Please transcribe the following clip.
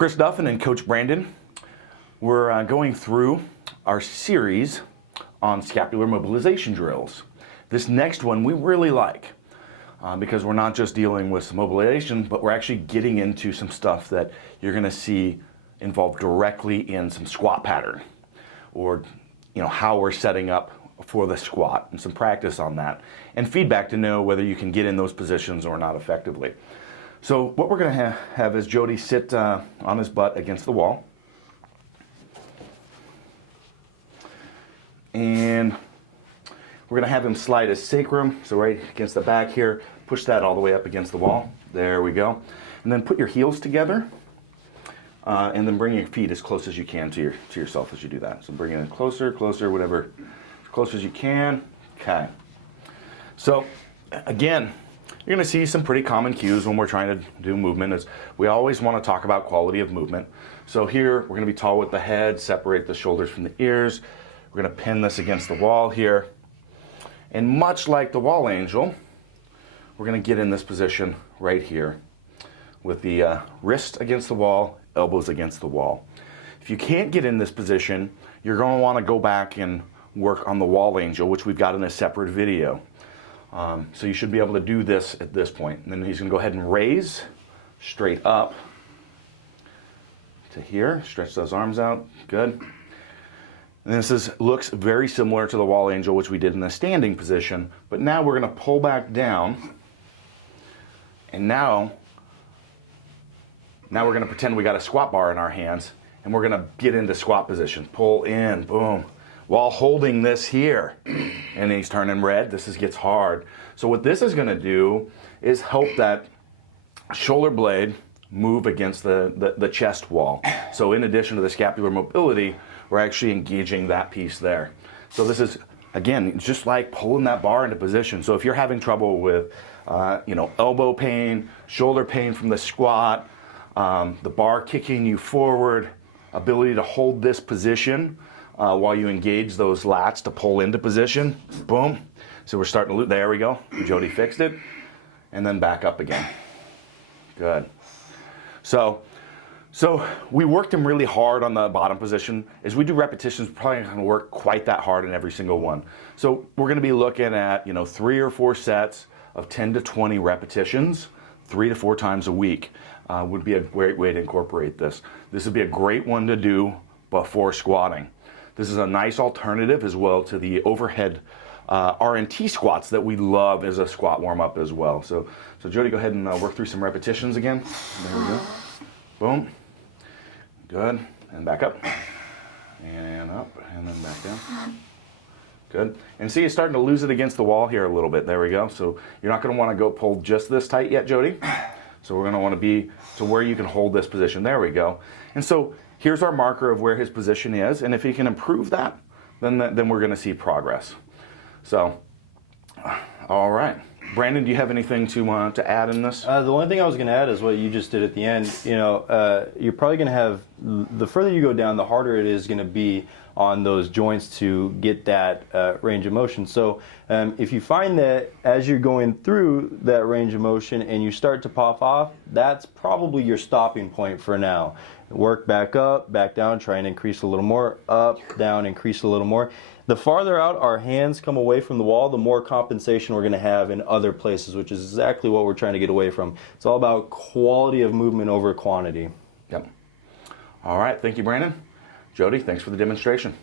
Chris Duffin and Coach Brandon. We're going through our series on scapular mobilization drills. This next one we really like because we're not just dealing with some mobilization, but we're actually getting into some stuff that you're going to see involved directly in some squat pattern, or how we're setting up for the squat, and some practice on that, and feedback to know whether you can get in those positions or not effectively. So what we're going to have is Jody sit on his butt against the wall. And we're going to have him slide his sacrum, so right against the back here, push that all the way up against the wall. There we go. And then put your heels together, and then bring your feet as close as you can to yourself as you do that. So bring it closer, closer, whatever, as close as you can. Okay. So again, you're going to see some pretty common cues when we're trying to do movement. Is we always want to talk about quality of movement. So here we're going to be tall with the head, separate the shoulders from the ears. We're going to pin this against the wall here. And much like the wall angel, we're going to get in this position right here with the wrist against the wall, elbows against the wall. If you can't get in this position, you're going to want to go back and work on the wall angel, which we've got in a separate video. So you should be able to do this at this point. And then he's going to go ahead and raise straight up to here. Stretch those arms out. Good. And this looks very similar to the wall angel, which we did in the standing position. But now we're going to pull back down. And now we're going to pretend we got a squat bar in our hands. And we're going to get into squat position. Pull in, boom. While holding this here. And he's turning red. This gets hard. So what this is going to do is help that shoulder blade move against the chest wall. So in addition to the scapular mobility, we're actually engaging that piece there. So this is, again, just like pulling that bar into position. So if you're having trouble with elbow pain, shoulder pain from the squat, the bar kicking you forward, ability to hold this position while you engage those lats to pull into position, boom. So we're starting to loop, there we go. Jody fixed it. And then back up again. Good. So we worked him really hard on the bottom position. As we do repetitions, we're probably not going to work quite that hard in every single one. So we're going to be looking at 3 or 4 sets of 10 to 20 repetitions, 3 to 4 times a week would be a great way to incorporate this. This would be a great one to do before squatting. This is a nice alternative as well to the overhead R&T squats that we love as a squat warm-up as well. So Jody, go ahead and work through some repetitions again. There we go. Boom. Good. And back up. And up. And then back down. Good. And see, you're starting to lose it against the wall here a little bit. There we go. So you're not going to want to go pull just this tight yet, Jody. So we're going to want to be to where you can hold this position. There we go. And so here's our marker of where his position is. And if he can improve that, then we're going to see progress. So, all right. Brandon, do you have anything to add in this? The only thing I was going to add is what you just did at the end. You're probably going to have, the further you go down, the harder it is going to be on those joints to get that range of motion. So if you find that as you're going through that range of motion and you start to pop off, that's probably your stopping point for now. Work back up, back down, try and increase a little more, up, down, increase a little more. The farther out our hands come away from the wall, the more compensation we're going to have in other places, which is exactly what we're trying to get away from. It's all about quality of movement over quantity. Yep. All right. Thank you, Brandon. Jody, thanks for the demonstration.